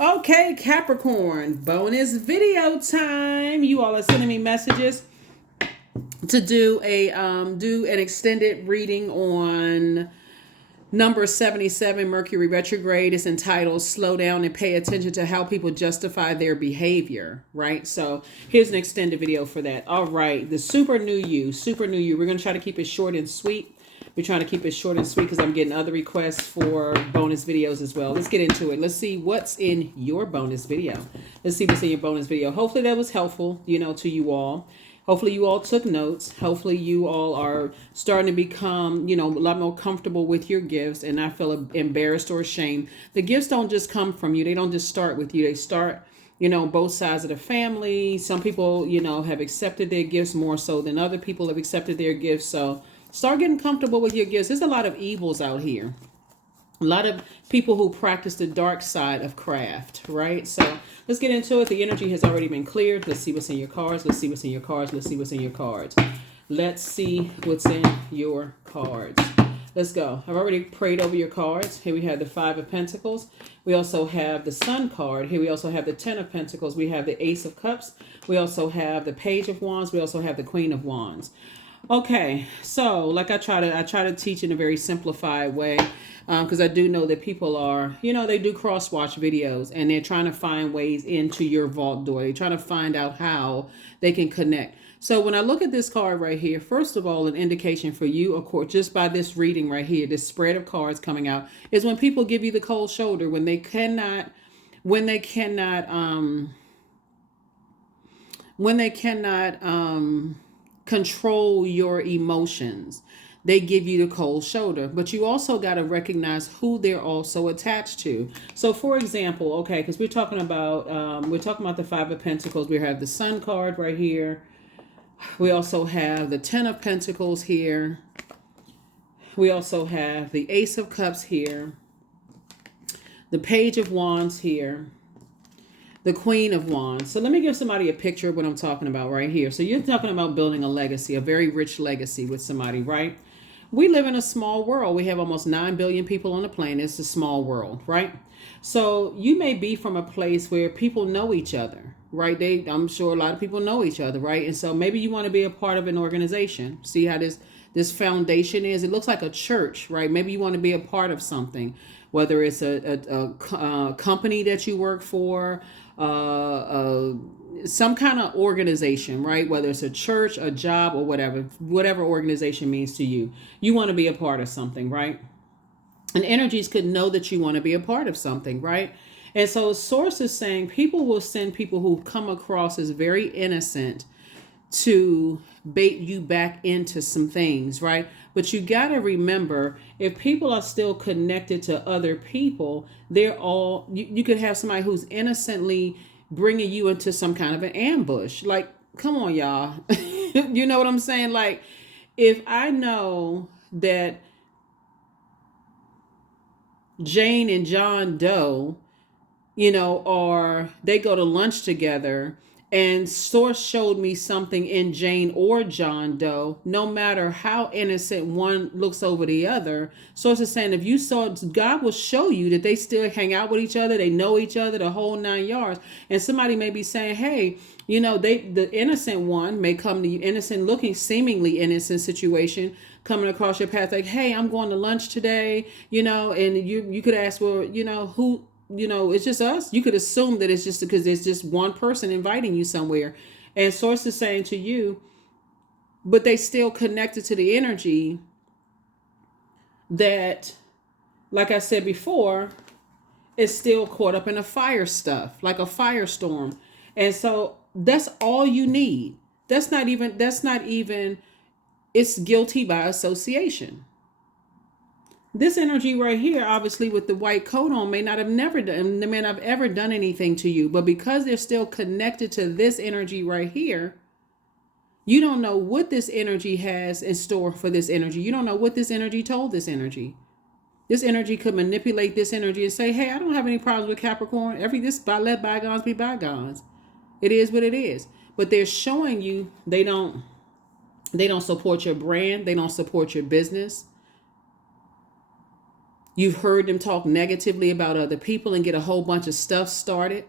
Okay, Capricorn, bonus video time. You all are sending me messages to do an extended reading on number 77, Mercury retrograde. Is entitled Slow Down and Pay Attention to How People Justify Their Behavior, right? So here's an extended video for that. All right, the super new you, super new you. We're going to try to keep it short and sweet. We're trying to keep it short and sweet because I'm getting other requests for bonus videos as well. Let's get into it. Let's see what's in your bonus video. Let's see what's in your bonus video. Hopefully that was helpful, to you all. Hopefully you all took notes. Hopefully you all are starting to become, a lot more comfortable with your gifts and not feel embarrassed or ashamed. The gifts don't just come from you. They don't just start with you. They start, both sides of the family. Some people, have accepted their gifts more so than other people have accepted their gifts. So start getting comfortable with your gifts. There's a lot of evils out here. A lot of people who practice the dark side of craft, right? So let's get into it. The energy has already been cleared. Let's see what's in your cards. Let's see what's in your cards. Let's see what's in your cards. Let's see what's in your cards. Let's go. I've already prayed over your cards. Here we have the Five of Pentacles. We also have the Sun card. Here we also have the Ten of Pentacles. We have the Ace of Cups. We also have the Page of Wands. We also have the Queen of Wands. Okay, so like I try to teach in a very simplified way, because I do know that people are, they do cross watch videos and they're trying to find ways into your vault door. They're trying to find out how they can connect. So when I look at this card right here, first of all, an indication for you, of course, just by this reading right here, this spread of cards coming out, is when people give you the cold shoulder, when they cannot, when they cannot, when they cannot, control your emotions. They give you the cold shoulder, but you also got to recognize who they're also attached to. So for example, okay, because we're talking about the Five of Pentacles. We have the Sun card right here. We also have the Ten of Pentacles here. We also have the Ace of Cups here, the Page of Wands here, the Queen of Wands. So let me give somebody a picture of what I'm talking about right here. So you're talking about building a legacy, a very rich legacy with somebody, right? We live in a small world. We have almost 9 billion people on the planet. It's a small world, right? So you may be from a place where people know each other, right? I'm sure a lot of people know each other, right? And so maybe you want to be a part of an organization. See how this foundation is? It looks like a church, right? Maybe you want to be a part of something, whether it's a company that you work for, some kind of organization, right? Whether it's a church, a job, or whatever organization means to you. You want to be a part of something, right? And energies could know that you want to be a part of something, right? And so source is saying people will send people who come across as very innocent to bait you back into some things, right? But you got to remember, if people are still connected to other people, you could have somebody who's innocently bringing you into some kind of an ambush. Like, come on, y'all. You know what I'm saying? Like, if I know that Jane and John Doe, or they go to lunch together, and source showed me something in Jane or John Doe, no matter how innocent one looks over the other, source is saying if you saw, God will show you that they still hang out with each other, they know each other, the whole 9 yards. And somebody may be saying, hey, the innocent one may come to you, innocent looking, seemingly innocent situation coming across your path, like, hey, I'm going to lunch today, and you could ask, well, who, it's just us. You could assume that it's just because there's just one person inviting you somewhere. And source is saying to you, but they still connected to the energy that, like I said before, is still caught up in a fire stuff, like a firestorm. And so that's all you need. That's not even, it's guilty by association. This energy right here, obviously with the white coat on, may not have ever done anything to you, but because they're still connected to this energy right here, you don't know what this energy has in store for this energy. You don't know what this energy told this energy. This energy could manipulate this energy and say, hey, I don't have any problems with Capricorn. Let bygones be bygones. It is what it is. But they're showing you they don't support your brand. They don't support your business. You've heard them talk negatively about other people and get a whole bunch of stuff started.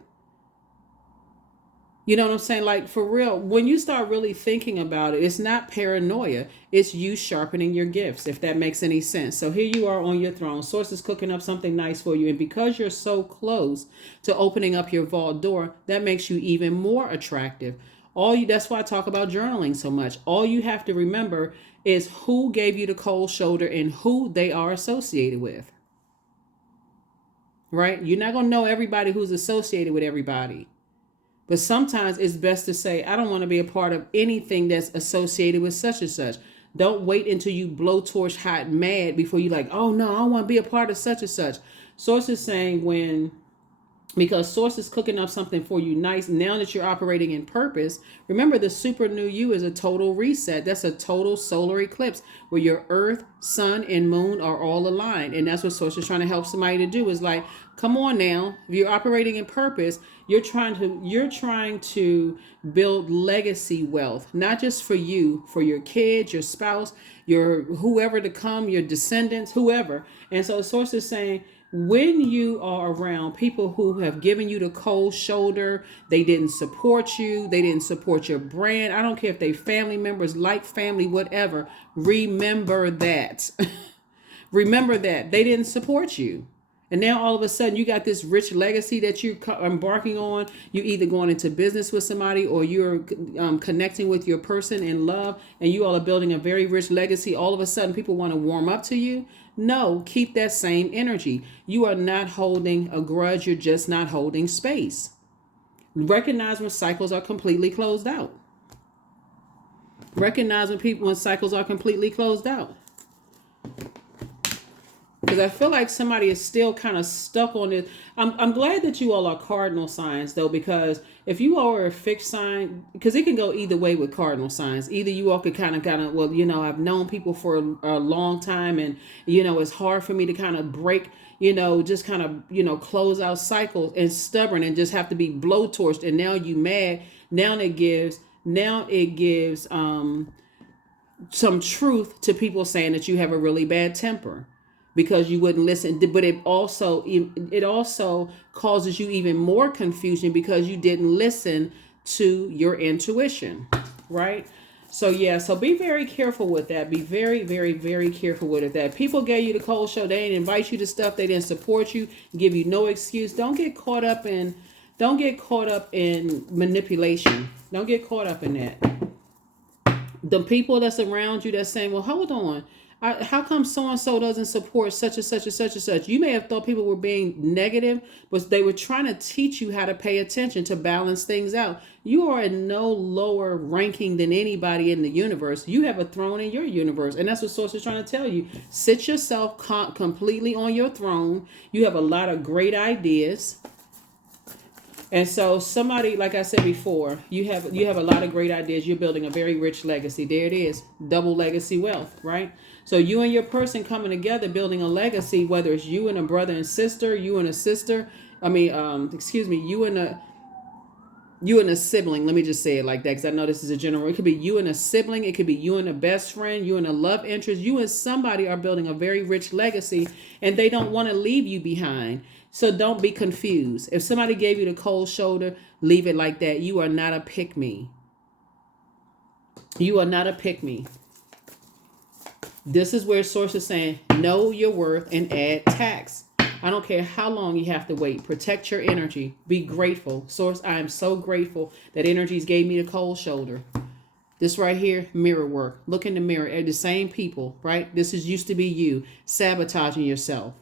You know what I'm saying? Like, for real, when you start really thinking about it, it's not paranoia. It's you sharpening your gifts, if that makes any sense. So here you are on your throne. Source is cooking up something nice for you. And because you're so close to opening up your vault door, that makes you even more attractive. That's why I talk about journaling so much. All you have to remember is who gave you the cold shoulder and who they are associated with. Right? You're not going to know everybody who's associated with everybody. But sometimes it's best to say, I don't want to be a part of anything that's associated with such and such. Don't wait until you blowtorch hot mad before you like, oh no, I don't want to be a part of such and such. Source is saying because Source is cooking up something for you nice. Now that you're operating in purpose, remember the super new you is a total reset. That's a total solar eclipse where your earth, sun, and moon are all aligned. And that's what Source is trying to help somebody to do is like, come on now. If you're operating in purpose, you're trying to build legacy wealth, not just for you, for your kids, your spouse, your whoever to come, your descendants, whoever. And so Source is saying, when you are around people who have given you the cold shoulder, they didn't support you, they didn't support your brand. I don't care if they family members, like family, whatever. Remember that. Remember that they didn't support you. And now all of a sudden you got this rich legacy that you're embarking on. You're either going into business with somebody or you're connecting with your person in love, and you all are building a very rich legacy. All of a sudden people want to warm up to you. No, keep that same energy. You are not holding a grudge. You're just not holding space. Recognize when cycles are completely closed out. Recognize when cycles are completely closed out. Because I feel like somebody is still kind of stuck on it. I'm glad that you all are cardinal signs, though, because if you all are a fixed sign, because it can go either way with cardinal signs. Either you all could kind of, well, I've known people for a long time, and, it's hard for me to kind of break, just kind of, close out cycles, and stubborn and just have to be blowtorched. And now you mad. Now it gives some truth to people saying that you have a really bad temper, because you wouldn't listen. But it also causes you even more confusion because you didn't listen to your intuition, right? So be very careful with that. Be very, very, very careful with it. That people gave you the cold show, they didn't invite you to stuff, they didn't support you, give you no excuse. Don't get caught up in manipulation. Don't get caught up in that. The people that's around you that's saying, well, hold on, how come so-and-so doesn't support such and such and such and such? You may have thought people were being negative, but they were trying to teach you how to pay attention, to balance things out. You are in no lower ranking than anybody in the universe. You have a throne in your universe. And that's what Source is trying to tell you. Sit yourself completely on your throne. You have a lot of great ideas. And so somebody, like I said before, you have a lot of great ideas. You're building a very rich legacy. There it is. Double legacy wealth, right? So you and your person coming together, building a legacy, whether it's you and a brother and sister, you and a sister, you and a sibling. Let me just say it like that, because I know this is a general. It could be you and a sibling. It could be you and a best friend, you and a love interest. You and somebody are building a very rich legacy, and they don't want to leave you behind. So don't be confused. If somebody gave you the cold shoulder, leave it like that. You are not a pick-me. You are not a pick-me. This is where Source is saying, know your worth and add tax. I don't care how long you have to wait. Protect your energy. Be grateful. Source, I am so grateful that energies gave me the cold shoulder. This right here, mirror work. Look in the mirror at the same people, right? This used to be you sabotaging yourself.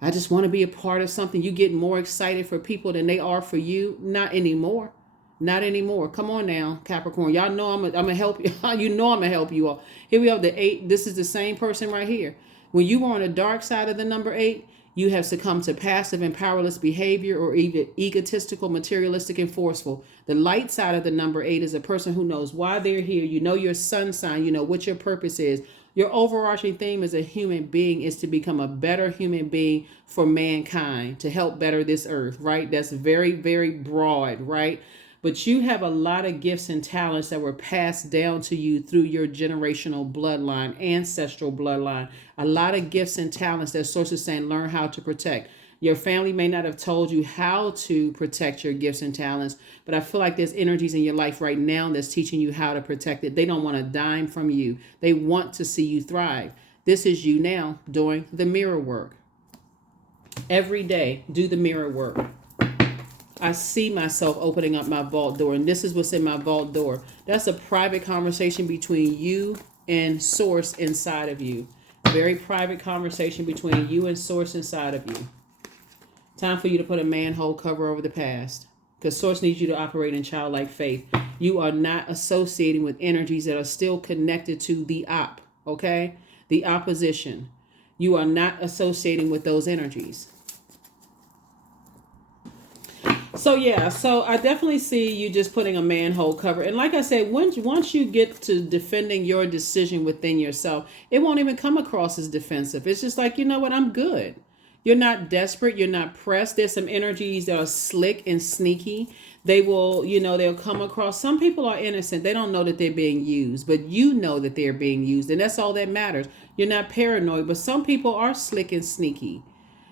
I just want to be a part of something. You get more excited for people than they are for you. Not anymore. Not anymore. Come on now, Capricorn. Y'all know I'm gonna help you. You know I'm gonna help you all. Here we have the 8. This is the same person right here. When you were on the dark side of the number 8, you have succumbed to passive and powerless behavior, or even egotistical, materialistic, and forceful. The light side of the number 8 is a person who knows why they're here. You know your sun sign. You know what your purpose is. Your overarching theme as a human being is to become a better human being for mankind, to help better this earth, right? That's very, very broad, right? but you have a lot of gifts and talents that were passed down to you through your generational bloodline, ancestral bloodline. A lot of gifts and talents that source is saying learn how to protect. Your family may not have told you how to protect your gifts and talents, but I feel like there's energies in your life right now that's teaching you how to protect it. They don't want a dime from you. They want to see you thrive. This is you now doing the mirror work. Every day, do the mirror work. I see myself opening up my vault door, and this is what's in my vault door. That's a private conversation between you and source inside of you. Very private conversation between you and source inside of you. Time for you to put a manhole cover over the past, because source needs you to operate in childlike faith. You are not associating with energies that are still connected to the op, okay? The opposition. You are not associating with those energies. So yeah, so I definitely see you just putting a manhole cover. And like I said, once you get to defending your decision within yourself, it won't even come across as defensive. It's just like, you know what, I'm good. You're not desperate. You're not pressed. There's some energies that are slick and sneaky. They will, they'll come across. Some people are innocent. They don't know that they're being used, but you know that they're being used. And that's all that matters. You're not paranoid, but some people are slick and sneaky,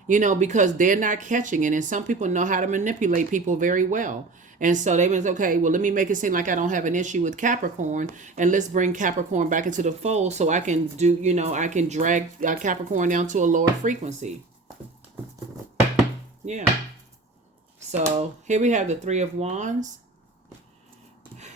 because they're not catching it. And some people know how to manipulate people very well. And so they was, okay, well, let me make it seem like I don't have an issue with Capricorn, and let's bring Capricorn back into the fold so I can I can drag Capricorn down to a lower frequency. Yeah. So here we have the Three of Wands.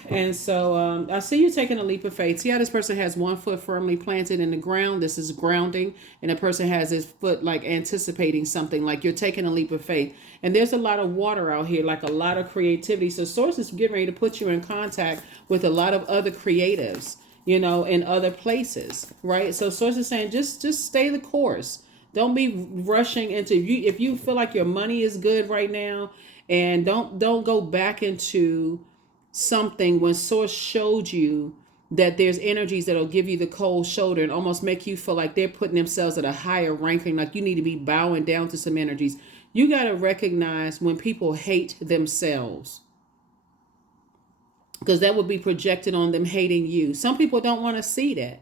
And so I see you taking a leap of faith. See how this person has one foot firmly planted in the ground. This is grounding. And the person has his foot like anticipating something, like you're taking a leap of faith. And there's a lot of water out here, like a lot of creativity. So source is getting ready to put you in contact with a lot of other creatives, in other places, right? So source is saying just stay the course. Don't be rushing into if you feel like your money is good right now, and don't go back into something when source showed you that there's energies that'll give you the cold shoulder and almost make you feel like they're putting themselves at a higher ranking, like you need to be bowing down to some energies. You got to recognize when people hate themselves, because that would be projected on them hating you. Some people don't want to see that.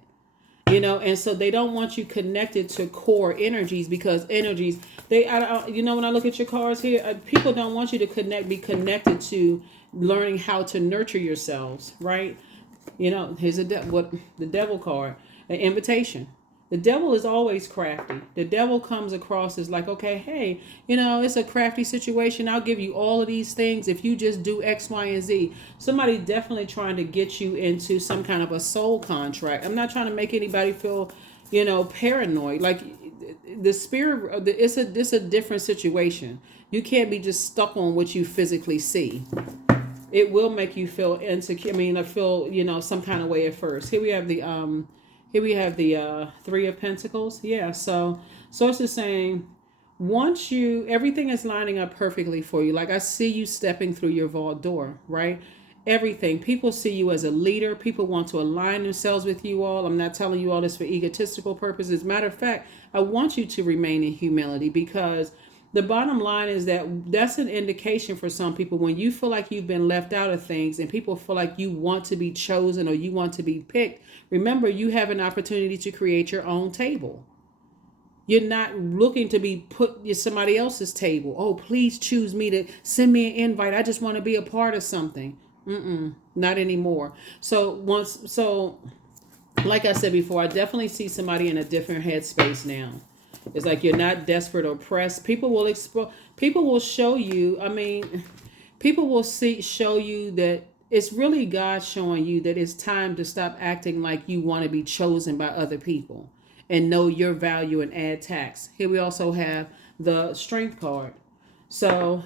And so they don't want you connected to core energies, because energies, when I look at your cards here, people don't want you to be connected to learning how to nurture yourselves, right? Here's the devil card, an invitation. The devil is always crafty. The devil comes across as like, okay, hey, it's a crafty situation. I'll give you all of these things if you just do X, Y, and Z. Somebody definitely trying to get you into some kind of a soul contract. I'm not trying to make anybody feel, paranoid. Like the spirit, it's a different situation. You can't be just stuck on what you physically see. It will make you feel insecure. Feel, some kind of way at first. Here we have the Three of Pentacles. Yeah, so source is saying, everything is lining up perfectly for you. Like I see you stepping through your vault door, right? Everything. People see you as a leader. People want to align themselves with you all. I'm not telling you all this for egotistical purposes. Matter of fact, I want you to remain in humility, because the bottom line is that's an indication for some people when you feel like you've been left out of things and people feel like you want to be chosen or you want to be picked. Remember, you have an opportunity to create your own table. You're not looking to be put at somebody else's table. Oh, please choose me, to send me an invite. I just want to be a part of something. Not anymore. So like I said before, I definitely see somebody in a different headspace now. It's like you're not desperate or pressed. People will show you. People will show you that it's really God showing you that it's time to stop acting like you want to be chosen by other people and know your value and add tax. Here we also have the Strength card. So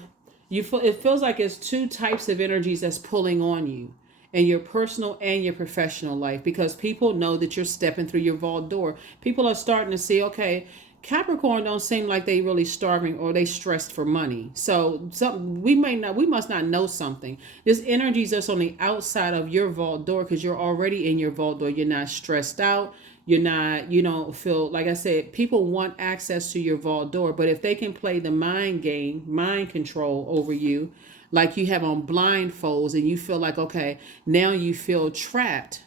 it feels like it's two types of energies that's pulling on you in your personal and your professional life, because people know that you're stepping through your vault door. People are starting to see, okay, Capricorn don't seem like they really starving or they stressed for money. So we must not know something. This energy is just on the outside of your vault door, because you're already in your vault door. You're not stressed out. you don't feel, like I said, people want access to your vault door, but if they can play the mind game, mind control over you, like you have on blindfolds, and you feel like, okay, now you feel trapped.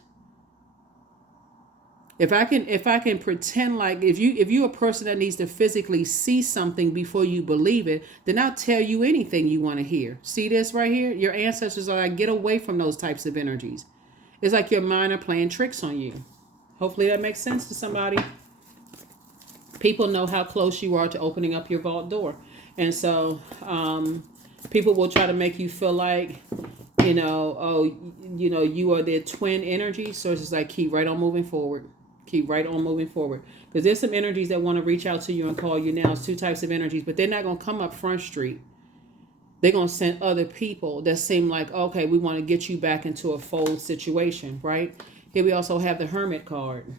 If I can pretend like, if you're a person that needs to physically see something before you believe it, then I'll tell you anything you want to hear. See this right here? Your ancestors are like, get away from those types of energies. It's like your mind are playing tricks on you. Hopefully that makes sense to somebody. People know how close you are to opening up your vault door. And so people will try to make you feel like, you are their twin energy. So it's just like, keep right on moving forward. Keep right on moving forward. Because there's some energies that want to reach out to you and call you now. It's two types of energies, but they're not going to come up Front Street. They're going to send other people that seem like, okay, we want to get you back into a fold situation, right? Here we also have the Hermit card.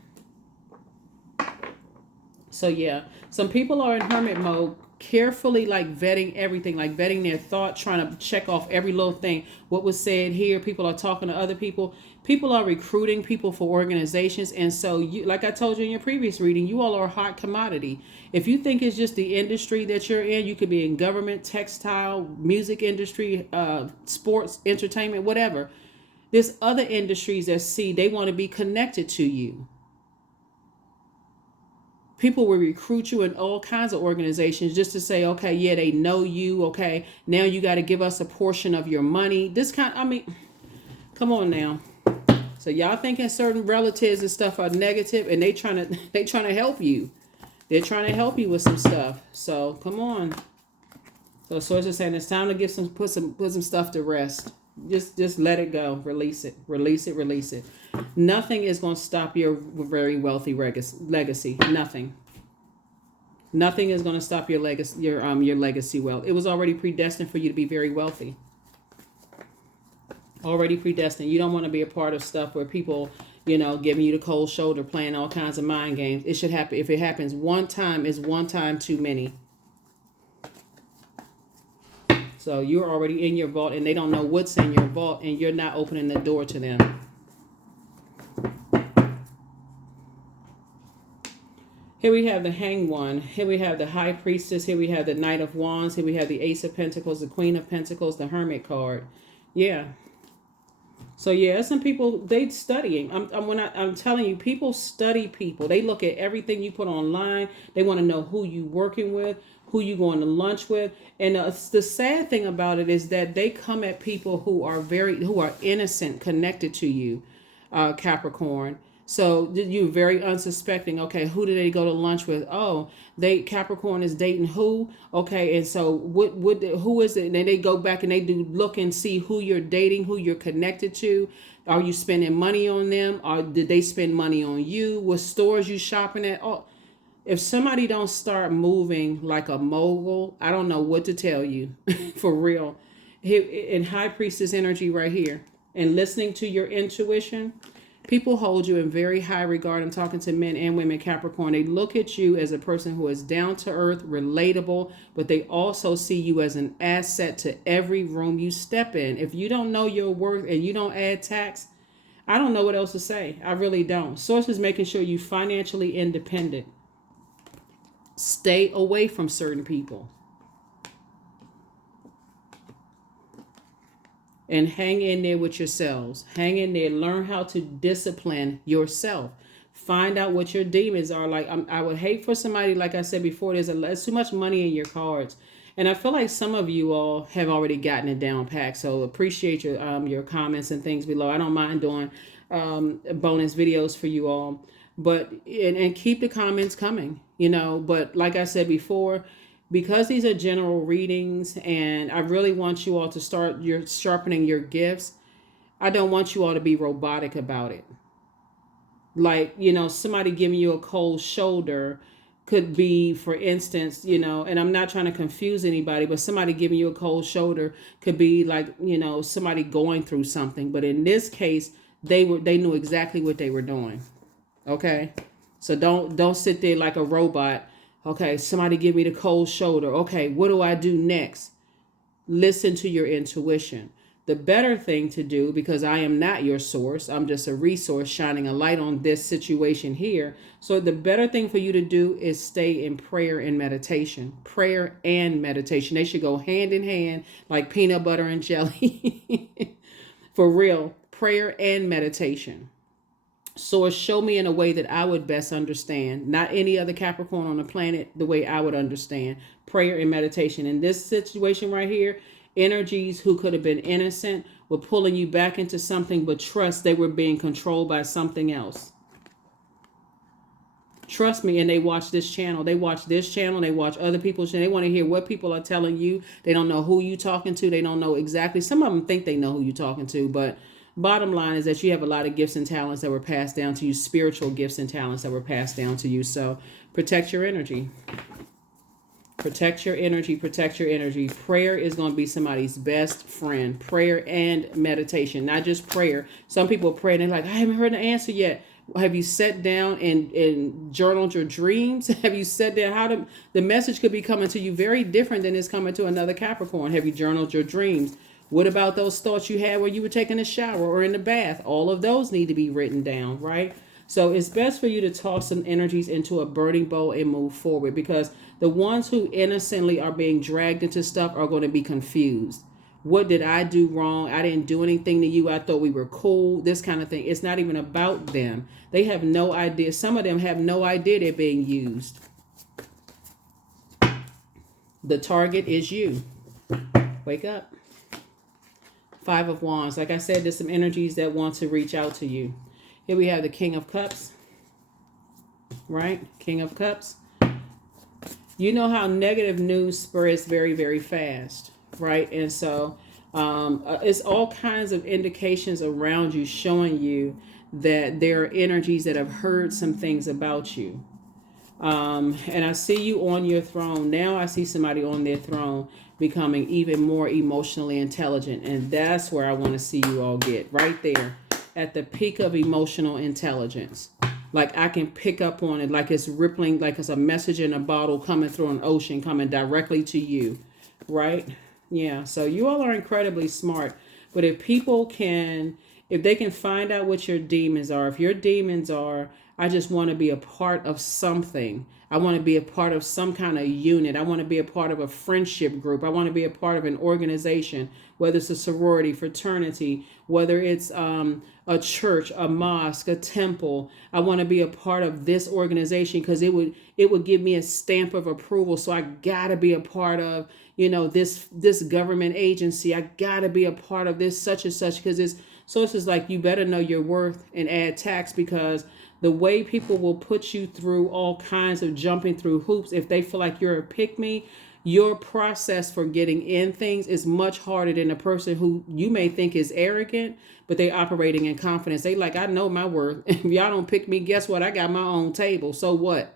So yeah, some people are in hermit mode, carefully like vetting everything, like vetting their thought, trying to check off every little thing. What was said here, people are talking to other people. People are recruiting people for organizations. And so you, like I told you in your previous reading, you all are a hot commodity. If you think it's just the industry that you're in, you could be in government, textile, music industry, sports, entertainment, whatever. There's other industries that see they want to be connected to you. People will recruit you in all kinds of organizations just to say, okay, yeah, they know you. Okay, now you got to give us a portion of your money. Come on now. So y'all thinking certain relatives and stuff are negative, and they trying to help you. They're trying to help you with some stuff. So come on. So Source is saying it's time to put some stuff to rest. Just let it go. Release it. Release it. Release it. Nothing is going to stop your very wealthy legacy. Nothing. Nothing is going to stop your legacy. Your legacy wealth. It was already predestined for you to be very wealthy. Already predestined. You don't want to be a part of stuff where people, giving you the cold shoulder, playing all kinds of mind games. It should happen. If it happens one time, it's one time too many. So you're already in your vault, and they don't know what's in your vault, and you're not opening the door to them. Here we have the Hanged One. Here we have the High Priestess. Here we have the Knight of Wands. Here we have the Ace of Pentacles, the Queen of Pentacles, the Hermit card. Yeah. So yeah, some people, they studying. I'm telling you, people study people. They look at everything you put online. They want to know who you working with, who you going to lunch with. And the sad thing about it is that they come at people who are innocent, connected to you, Capricorn. So you're very unsuspecting. Okay, who did they go to lunch with? Oh, Capricorn is dating who? Okay, and so who is it? And then they go back and they do look and see who you're dating, who you're connected to. Are you spending money on them? Or did they spend money on you? What stores you shopping at? Oh, if somebody don't start moving like a mogul, I don't know what to tell you. For real. In High Priestess energy right here, and listening to your intuition, people hold you in very high regard. I'm talking to men and women, Capricorn. They look at you as a person who is down to earth, relatable, but they also see you as an asset to every room you step in. If you don't know your worth and you don't add tax, I don't know what else to say. I really don't. Source is making sure you financially independent. Stay away from certain people. And hang in there with yourselves. Hang in there. Learn how to discipline yourself. Find out what your demons are. Like, I would hate for somebody, like I said before, there's too much money in your cards. And I feel like some of you all have already gotten it down packed. So appreciate your comments and things below. I don't mind doing bonus videos for you all. But and keep the comments coming, But like I said before, because these are general readings and I really want you all to start sharpening your gifts, I don't want you all to be robotic about it. Like, somebody giving you a cold shoulder could be, for instance, and I'm not trying to confuse anybody, but somebody giving you a cold shoulder could be like, somebody going through something. But in this case, they knew exactly what they were doing. Okay? So don't sit there like a robot. Okay, somebody give me the cold shoulder. Okay, what do I do next? Listen to your intuition. the better thing to do, because I am not your source, I'm just a resource shining a light on this situation here. So the better thing for you to do is stay in prayer and meditation. Prayer and meditation. They should go hand in hand like peanut butter and jelly. For real. Prayer and meditation. Source, show me in a way that I would best understand, not any other Capricorn on the planet, the way I would understand. Prayer and meditation. In this situation right here, energies who could have been innocent were pulling you back into something, but trust they were being controlled by something else. Trust me, and they watch this channel. They watch this channel. They watch other people's channel. They want to hear what people are telling you. They don't know who you talking to. They don't know exactly. Some of them think they know who you're talking to, but bottom line is that you have a lot of gifts and talents that were passed down to you, spiritual gifts and talents that were passed down to you. So protect your energy. Protect your energy. Protect your energy. Prayer is going to be somebody's best friend. Prayer and meditation, not just prayer. Some people pray and they're like, I haven't heard an answer yet. Have you sat down and journaled your dreams? Have you sat down? The message could be coming to you very different than it's coming to another Capricorn. Have you journaled your dreams? What about those thoughts you had when you were taking a shower or in the bath? All of those need to be written down, right? So it's best for you to toss some energies into a burning bowl and move forward, because the ones who innocently are being dragged into stuff are going to be confused. What did I do wrong? I didn't do anything to you. I thought we were cool. This kind of thing. It's not even about them. They have no idea. Some of them have no idea they're being used. The target is you. Wake up. 5 of Wands. Like I said, there's some energies that want to reach out to you. Here we have the King of Cups. Right? King of Cups. You know how negative news spreads very, very fast. Right? And so it's all kinds of indications around you showing you that there are energies that have heard some things about you. And I see you on your throne. Now I see somebody on their throne becoming even more emotionally intelligent. And that's where I want to see you all get, right there at the peak of emotional intelligence. Like I can pick up on it, like it's rippling, like it's a message in a bottle coming through an ocean, coming directly to you, right? Yeah, so you all are incredibly smart. But if they can find out what your demons are, if your demons are, I just want to be a part of something. I want to be a part of some kind of unit. I want to be a part of a friendship group. I want to be a part of an organization, whether it's a sorority, fraternity, whether it's a church, a mosque, a temple. I want to be a part of this organization because it would give me a stamp of approval. So I got to be a part of, this government agency. I got to be a part of this such and such, because it's like you better know your worth and add tax, because the way people will put you through all kinds of jumping through hoops, if they feel like you're a pick-me, your process for getting in things is much harder than a person who you may think is arrogant, but they're operating in confidence. They like, I know my worth. If y'all don't pick me, guess what? I got my own table. So what?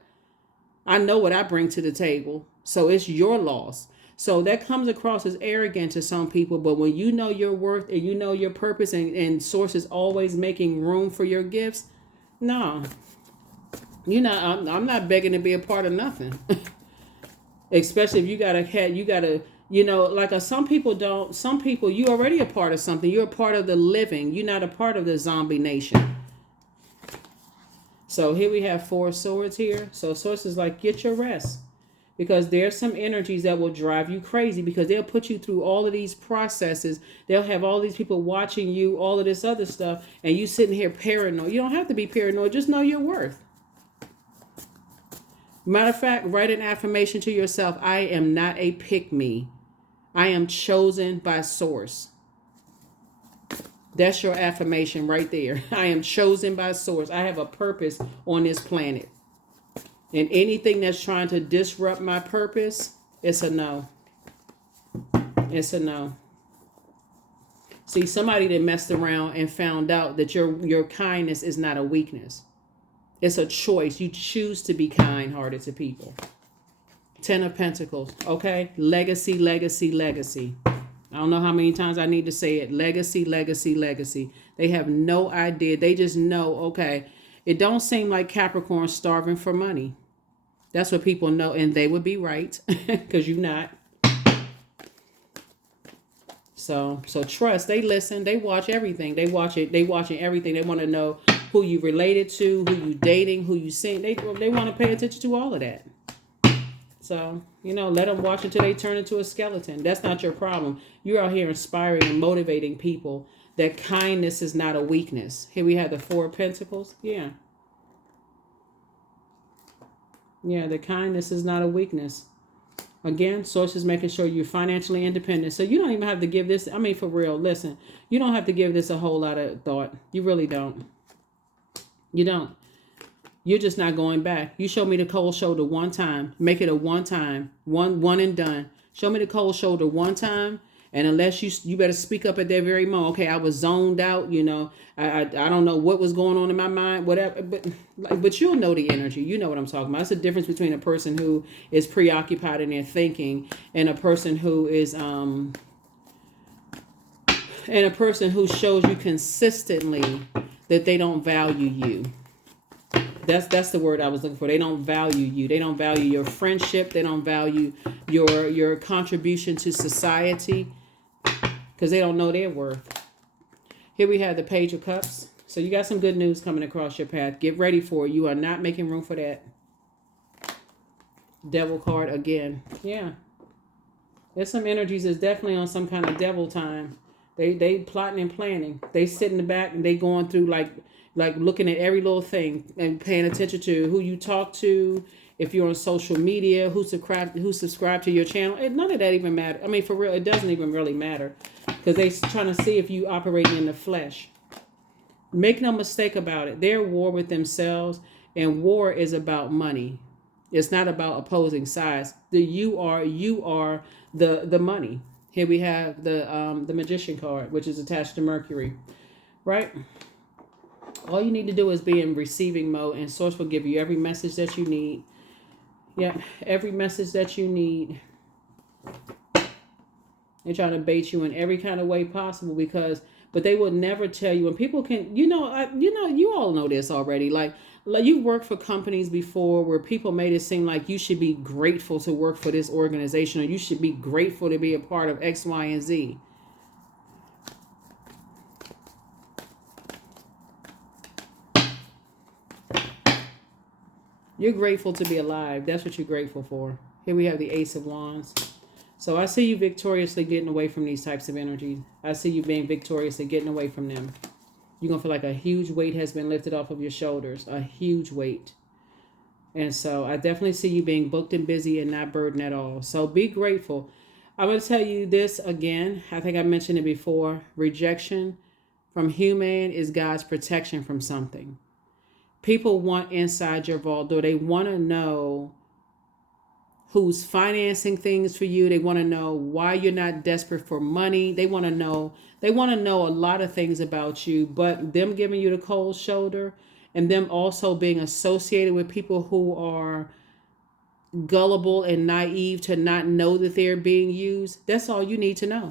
I know what I bring to the table. So it's your loss. So that comes across as arrogant to some people. But when you know your worth and you know your purpose, and Source is always making room for your gifts, no, I'm not begging to be a part of nothing. Especially if some people, you already a part of something. You're a part of the living. You're not a part of the zombie nation. So here we have 4 swords here. So Source is like, get your rest. Because there's some energies that will drive you crazy, because they'll put you through all of these processes. They'll have all these people watching you, all of this other stuff, and you sitting here paranoid. You don't have to be paranoid. Just know your worth. Matter of fact, write an affirmation to yourself. I am not a pick-me. I am chosen by Source. That's your affirmation right there. I am chosen by Source. I have a purpose on this planet. And anything that's trying to disrupt my purpose, it's a no. It's a no. See, somebody that messed around and found out that your kindness is not a weakness. It's a choice. You choose to be kind-hearted to people. 10 of Pentacles. Okay? Legacy, legacy, legacy. I don't know how many times I need to say it. Legacy, legacy, legacy. They have no idea. They just know, okay, it don't seem like Capricorn's starving for money. That's what people know, and they would be right, because you're not. So trust. They listen. They watch everything. They watch it. They watching everything. They want to know who you related to, who you dating, who you seeing. They want to pay attention to all of that. So, let them watch until they turn into a skeleton. That's not your problem. You're out here inspiring and motivating people that kindness is not a weakness. Here we have the Four of Pentacles. Yeah. Yeah, the kindness is not a weakness. Again, source is making sure you're financially independent. So you don't even have to give this, for real, listen, you don't have to give this a whole lot of thought. You really don't. You don't. You're just not going back. You show me the cold shoulder one time. Make it a one time. One and done. Show me the cold shoulder one time. And unless you better speak up at that very moment. Okay, I was zoned out, I don't know what was going on in my mind, whatever. But you'll know the energy. You know what I'm talking about. It's the difference between a person who is preoccupied in their thinking and a person who is shows you consistently that they don't value you. That's the word I was looking for. They don't value you. They don't value your friendship. They don't value your contribution to society because they don't know their worth. Here we have the Page of Cups. So you got some good news coming across your path. Get ready for it. You are not making room for that. Devil card again. Yeah. There's some energies that's definitely on some kind of devil time. They plotting and planning. They sit in the back and they going through like looking at every little thing and paying attention to who you talk to, if you're on social media, who subscribe to your channel. And none of that even matters. For real, it doesn't even really matter because they're trying to see if you operating in the flesh. Make no mistake about it. They're at war with themselves, and war is about money. It's not about opposing sides. You are the money. Here we have the Magician card, which is attached to Mercury, right? All you need to do is be in receiving mode, and Source will give you every message that you need. Yeah, every message that you need. They're trying to bait you in every kind of way possible but they will never tell you. And people can, you all know this already. Like you worked for companies before where people made it seem like you should be grateful to work for this organization, or you should be grateful to be a part of X, Y, and Z. You're grateful to be alive. That's what you're grateful for. Here we have the Ace of Wands. So I see you victoriously getting away from these types of energies. I see you being victorious and getting away from them. You're going to feel like a huge weight has been lifted off of your shoulders. A huge weight. And so I definitely see you being booked and busy and not burdened at all. So be grateful. I'm going to tell you this again. I think I mentioned it before. Rejection from human is God's protection from something. People want inside your vault door. They want to know who's financing things for you. They want to know why you're not desperate for money. They want to know a lot of things about you, but them giving you the cold shoulder and them also being associated with people who are gullible and naive to not know that they're being used. That's all you need to know.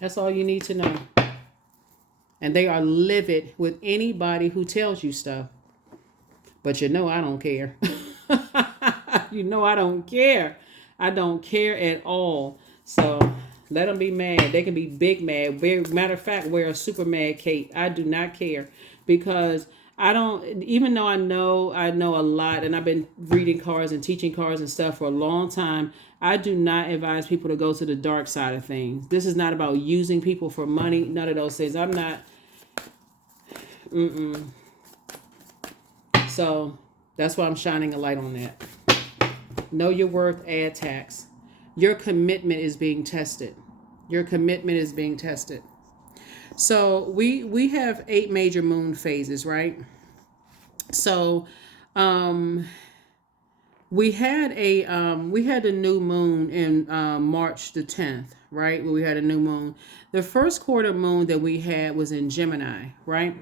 That's all you need to know. And they are livid with anybody who tells you stuff. But I don't care. I don't care. I don't care at all. So let them be mad. They can be big mad. Matter of fact, wear a super mad cape. I do not care because I don't, even though I know a lot and I've been reading cards and teaching cards and stuff for a long time, I do not advise people to go to the dark side of things. This is not about using people for money. None of those things. I'm not. So that's why I'm shining a light on that. Know your worth, add tax. Your commitment is being tested. Your commitment is being tested. So we have 8 major moon phases, right? So we had a new moon in March the 10th, right? Where we had a new moon. The first quarter moon that we had was in Gemini, right?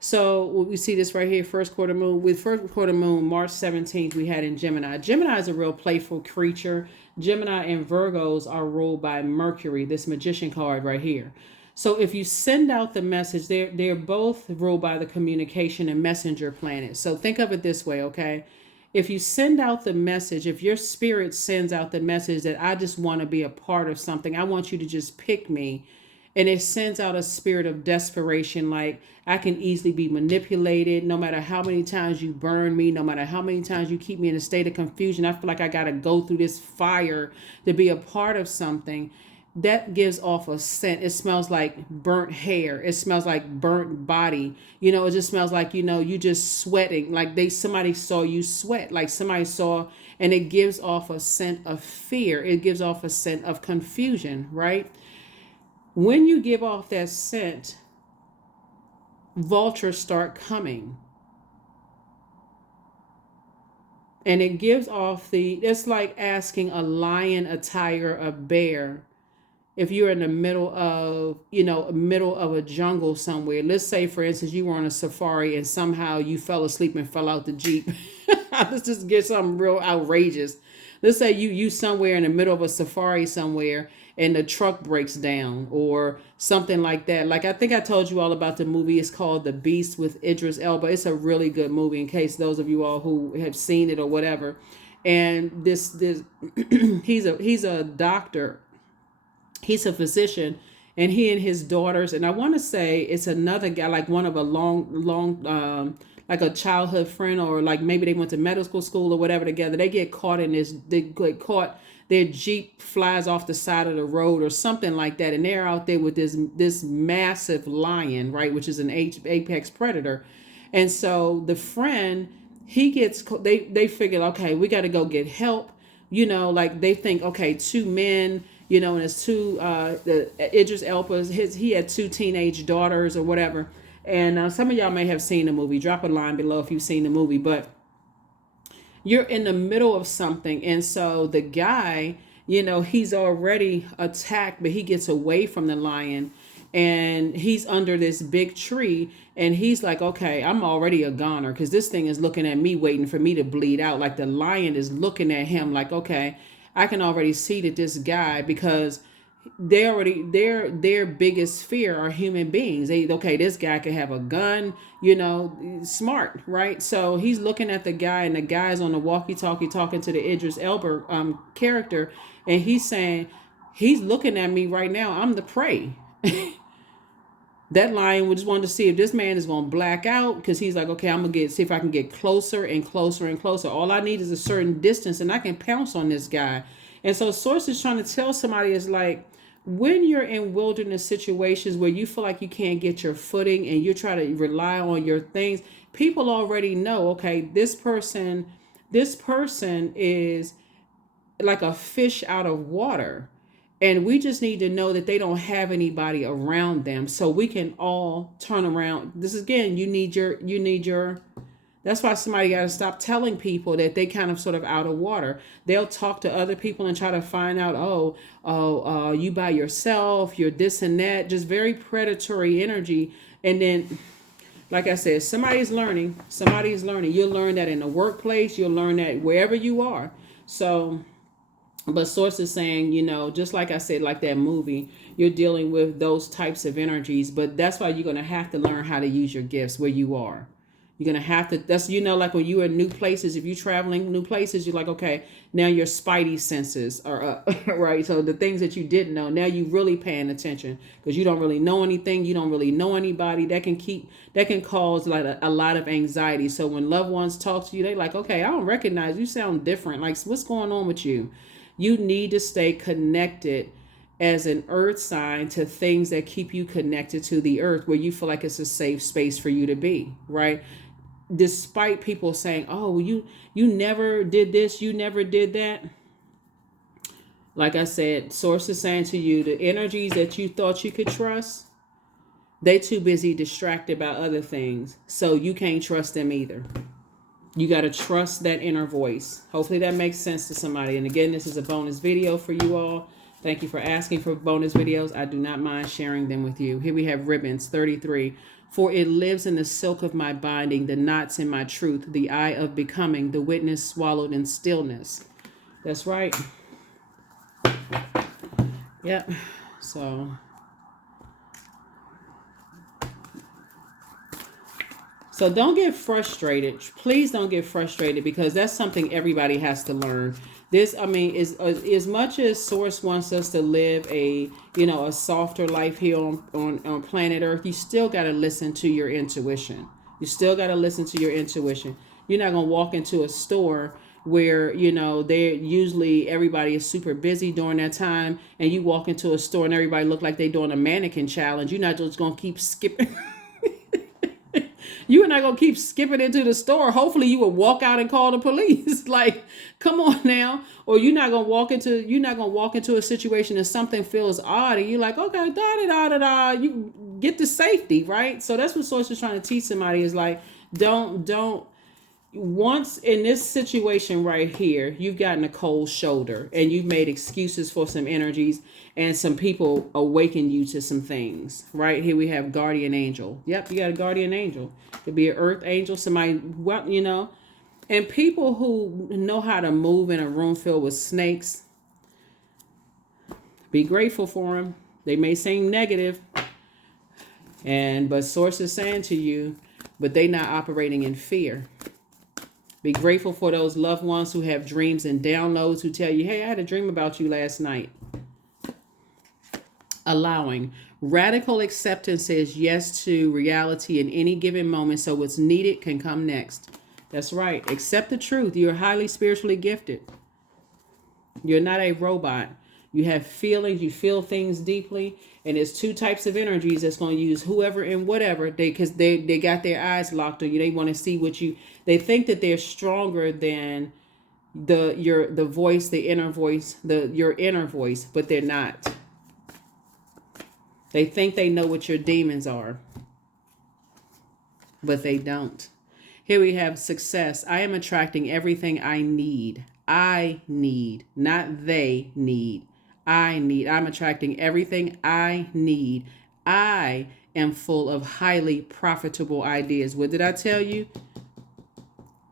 So we see this right here, first quarter moon. With first quarter moon, March 17th, we had in Gemini. Gemini is a real playful creature. Gemini and Virgos are ruled by Mercury, this Magician card right here. So if you send out the message, they're both ruled by the communication and messenger planet. So think of it this way, okay? if you send out the message, if your spirit sends out the message that I just want to be a part of something, I want you to just pick me, and it sends out a spirit of desperation, like I can easily be manipulated. No matter how many times you burn me, no matter how many times you keep me in a state of confusion, I feel like I got to go through this fire to be a part of something. That gives off a scent. It smells like burnt hair. It smells like burnt body. It just smells like, you just sweating, like somebody saw you sweat, like somebody saw. And it gives off a scent of fear. It gives off a scent of confusion, right? When you give off that scent, vultures start coming. And it gives off it's like asking a lion, a tiger, a bear. If you're in the middle of, a jungle somewhere, let's say, for instance, you were on a safari and somehow you fell asleep and fell out the Jeep. Let's just get something real outrageous. Let's say you somewhere in the middle of a safari somewhere and the truck breaks down or something like that. Like, I think I told you all about the movie. It's called The Beast with Idris Elba. It's a really good movie, in case those of you all who have seen it or whatever. And this he's a doctor. He's a physician, and he and his daughters, and I want to say it's another guy, like one of a long, like a childhood friend, or like maybe they went to medical school or whatever together. They get caught in this, they get caught, their Jeep flies off the side of the road or something like that. And they're out there with this massive lion, right? Which is an apex predator. And so the friend, they figured, okay, we got to go get help. Like they think, okay, two men, and it's two, the Idris Elba, he had two teenage daughters or whatever. And some of y'all may have seen the movie. Drop a line below if you've seen the movie. But you're in the middle of something. And so the guy, he's already attacked, but he gets away from the lion. And he's under this big tree. And he's like, okay, I'm already a goner, because this thing is looking at me, waiting for me to bleed out. Like the lion is looking at him like, okay, I can already see that this guy, because their biggest fear are human beings. Okay, this guy could have a gun, smart, right? So he's looking at the guy, and the guy's on the walkie-talkie talking to the Idris Elba character, and he's saying, he's looking at me right now. I'm the prey. That lion would just want to see if this man is going to black out, because he's like, okay, I'm going to see if I can get closer and closer and closer. All I need is a certain distance and I can pounce on this guy. And so Source is trying to tell somebody, is like, when you're in wilderness situations where you feel like you can't get your footing and you're trying to rely on your things, people already know, okay, this person is like a fish out of water. And we just need to know that they don't have anybody around them, so we can all turn around. This is, again, you need your, that's why somebody got to stop telling people that they kind of sort of out of water. They'll talk to other people and try to find out, you by yourself, you're this and that, just very predatory energy. And then, like I said, somebody's learning. You'll learn that in the workplace. You'll learn that wherever you are. So, but Source is saying, just like I said, like that movie, you're dealing with those types of energies. But that's why you're going to have to learn how to use your gifts where you are. You're going to have to, that's, like when you're in new places, if you're traveling new places, you're like, okay, now your spidey senses are up, right? So the things that you didn't know, now you're really paying attention, because you don't really know anything. You don't really know anybody. That can cause like a lot of anxiety. So when loved ones talk to you, they like, okay, I don't recognize you, sound different. Like, what's going on with you? You need to stay connected as an earth sign to things that keep you connected to the earth, where you feel like it's a safe space for you to be, right? Despite people saying, oh, you never did this, you never did that. Like I said, Source is saying to you, the energies that you thought you could trust, they too busy distracted by other things. So you can't trust them either. You got to trust that inner voice. Hopefully that makes sense to somebody. And again, this is a bonus video for you all. Thank you for asking for bonus videos. I do not mind sharing them with you. Here we have ribbons, 33. For it lives in the silk of my binding, the knots in my truth, the eye of becoming, the witness swallowed in stillness. That's right. Yep. So So don't get frustrated. Please don't get frustrated, because that's something everybody has to learn. This, I mean, is as much as Source wants us to live a, a softer life here on planet Earth, you still got to listen to your intuition. You still got to listen to your intuition. You're not going to walk into a store where, they're usually everybody is super busy during that time, and you walk into a store and everybody look like they're doing a mannequin challenge. You're not just going to keep skipping. You're not gonna keep skipping into the store. Hopefully you will walk out and call the police. Like, come on now. Or you're not gonna walk into a situation and something feels odd and you're like, okay, da da da da da. You get to safety, right? So that's what Source is trying to teach somebody, is like, don't once in this situation right here, you've gotten a cold shoulder and you've made excuses for some energies, and some people awaken you to some things. Right here we have guardian angel. Yep, you got a guardian angel. Could be an earth angel, somebody, and people who know how to move in a room filled with snakes. Be grateful for them. They may seem negative, but Source is saying to you, but they not operating in fear. Be grateful for those loved ones who have dreams and downloads, who tell you, hey, I had a dream about you last night. Allowing. Radical acceptance says yes to reality in any given moment, so what's needed can come next. That's right. Accept the truth. You're highly spiritually gifted. You're not a robot. You have feelings. You feel things deeply. And it's two types of energies that's going to use whoever and whatever, because they got their eyes locked on you. They want to see what you, they think that they're stronger than the voice, the inner voice, your inner voice, but they're not. They think they know what your demons are, but they don't. Here we have success. I am attracting everything I need. I need, not they need. I need. I'm attracting everything I need. I am full of highly profitable ideas. What did I tell you?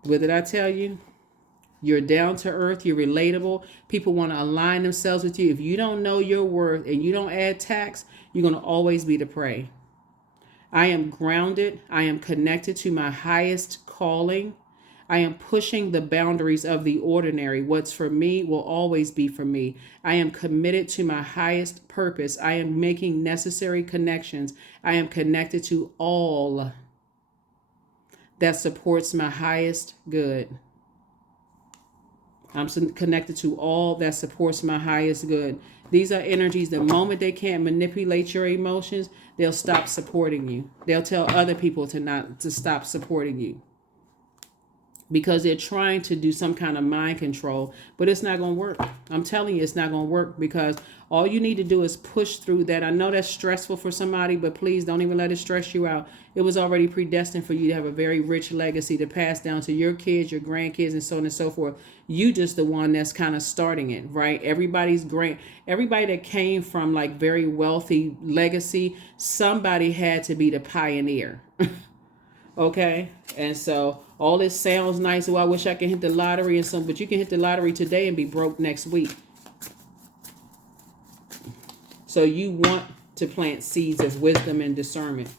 What did I tell you? You're down to earth. You're relatable. People want to align themselves with you. If you don't know your worth and you don't add tax, you're going to always be the prey. I am grounded. I am connected to my highest calling. I am pushing the boundaries of the ordinary. What's for me will always be for me. I am committed to my highest purpose. I am making necessary connections. I am connected to all that supports my highest good. I'm connected to all that supports my highest good. These are energies, the moment they can't manipulate your emotions, they'll stop supporting you. They'll tell other people to stop supporting you, because they're trying to do some kind of mind control, but it's not going to work. I'm telling you, it's not going to work, because all you need to do is push through that. I know that's stressful for somebody, but please don't even let it stress you out. It was already predestined for you to have a very rich legacy to pass down to your kids, your grandkids, and so on and so forth. You just the one that's kind of starting it, right? Everybody that came from like very wealthy legacy, somebody had to be the pioneer. Okay, and so all this sounds nice. Oh, I wish I could hit the lottery and some, but you can hit the lottery today and be broke next week. So you want to plant seeds of wisdom and discernment,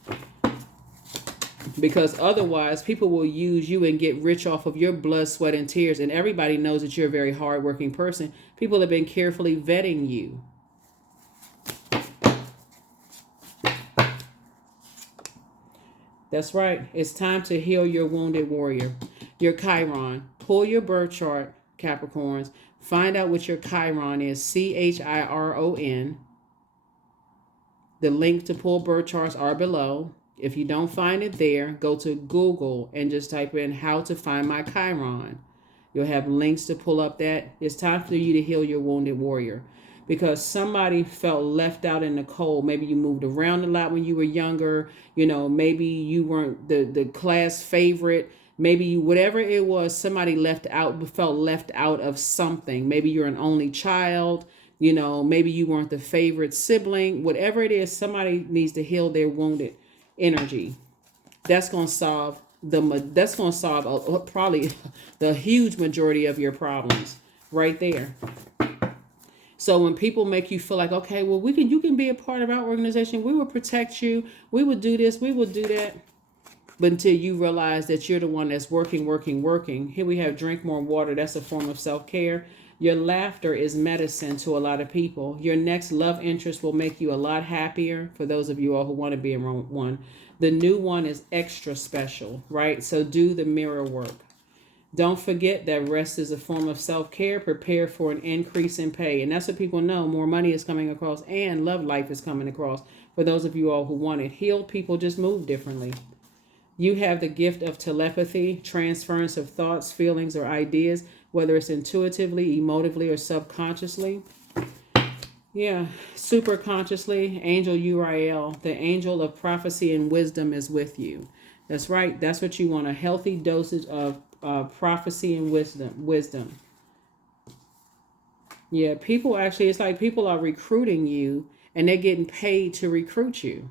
because otherwise people will use you and get rich off of your blood, sweat, and tears. And everybody knows that you're a very hardworking person. People have been carefully vetting you. That's right. It's time to heal your wounded warrior. Your Chiron. Pull your birth chart, Capricorns. Find out what your Chiron is. CHIRON. The link to pull birth charts are below. If you don't find it there, go to Google and just type in how to find my Chiron. You'll have links to pull up that. It's time for you to heal your wounded warrior, because somebody felt left out in the cold. Maybe you moved around a lot when you were younger. Maybe you weren't the class favorite. Maybe you, whatever it was, somebody felt left out of something. Maybe you're an only child. Maybe you weren't the favorite sibling. Whatever it is, somebody needs to heal their wounded energy. That's going to solve probably the huge majority of your problems right there. So when people make you feel like, okay, well, you can be a part of our organization. We will protect you. We will do this. We will do that. But until you realize that you're the one that's working. Here we have drink more water. That's a form of self-care. Your laughter is medicine to a lot of people. Your next love interest will make you a lot happier for those of you all who want to be in one. The new one is extra special, right? So do the mirror work. Don't forget that rest is a form of self-care. Prepare for an increase in pay. And that's what people know. More money is coming across and love life is coming across. For those of you all who want it. Healed people just move differently. You have the gift of telepathy, transference of thoughts, feelings, or ideas, whether it's intuitively, emotively, or subconsciously. Yeah, super consciously. Angel Uriel, the angel of prophecy and wisdom, is with you. That's right. That's what you want, a healthy dosage of prophecy and wisdom. Yeah, people actually, it's like people are recruiting you and they're getting paid to recruit you.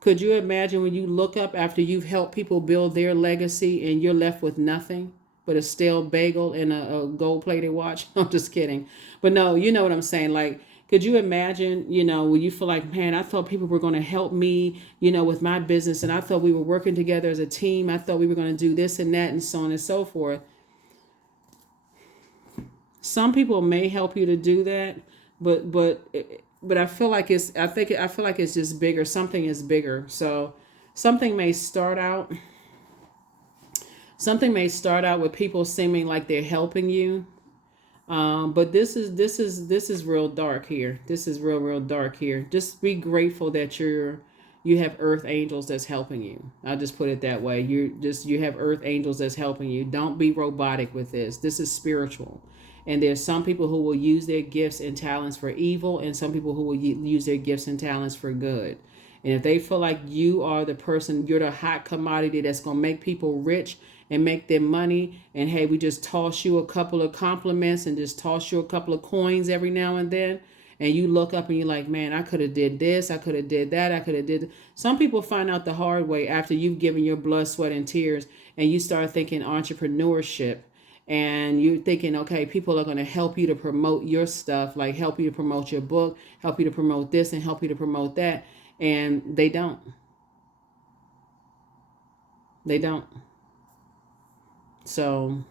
Could you imagine when you look up after you've helped people build their legacy and you're left with nothing but a stale bagel and a gold-plated watch? I'm just kidding. But no, you know what I'm saying. Like, could you imagine, when you feel like, man, I thought people were going to help me, with my business, and I thought we were working together as a team. I thought we were going to do this and that and so on and so forth. Some people may help you to do that, but I feel like I feel like it's just bigger. Something is bigger. So something may start out with people seeming like they're helping you. But this is real dark here. This is real dark here. Just be grateful that you have earth angels that's helping you. I'll just put it that way. You have earth angels that's helping you. Don't be robotic with this. This is spiritual. And there's some people who will use their gifts and talents for evil, and some people who will use their gifts and talents for good. And if they feel like you are the person, you're the hot commodity that's going to make people rich and make them money, and hey, we just toss you a couple of compliments and just toss you a couple of coins every now and then, and you look up and you're like, man, I could have did this, I could have did that, I could have did. Some people find out the hard way after you've given your blood, sweat, and tears, and you start thinking entrepreneurship. And you're thinking, okay, people are going to help you to promote your stuff, like help you to promote your book, help you to promote this and help you to promote that. And they don't. They don't. So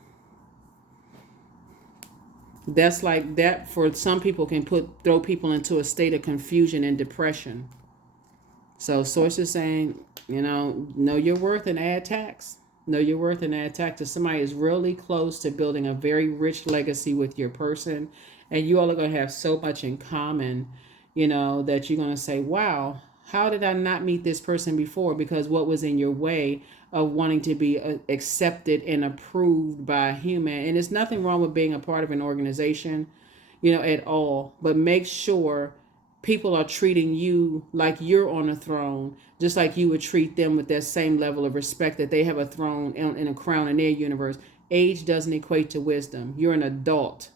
that's like that for some people can throw people into a state of confusion and depression. So source is saying, know your worth and add tax. Know your worth and add tax. If somebody is really close to building a very rich legacy with your person, and you all are going to have so much in common, that you're going to say, wow, how did I not meet this person before? Because what was in your way of wanting to be accepted and approved by a human? And there's nothing wrong with being a part of an organization, at all. But make sure people are treating you like you're on a throne, just like you would treat them with that same level of respect that they have a throne and a crown in their universe. Age doesn't equate to wisdom. You're an adult.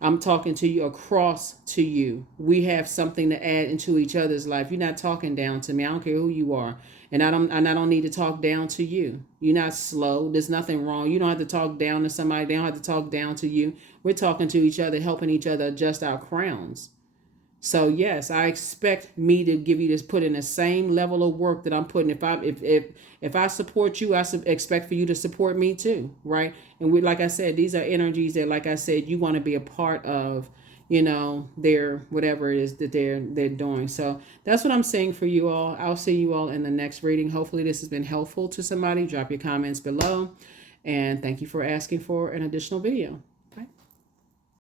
I'm talking to you across to you. We have something to add into each other's life. You're not talking down to me. I don't care who you are. And I don't need to talk down to you. You're not slow. There's nothing wrong. You don't have to talk down to somebody. They don't have to talk down to you. We're talking to each other, helping each other adjust our crowns. So yes, I expect me to give you this, put in the same level of work that I'm putting. If I support you, I expect for you to support me too, right? And like I said, these are energies that, like I said, you want to be a part of, their whatever it is that they're doing. So that's what I'm saying for you all. I'll see you all in the next reading. Hopefully this has been helpful to somebody. Drop your comments below, and thank you for asking for an additional video.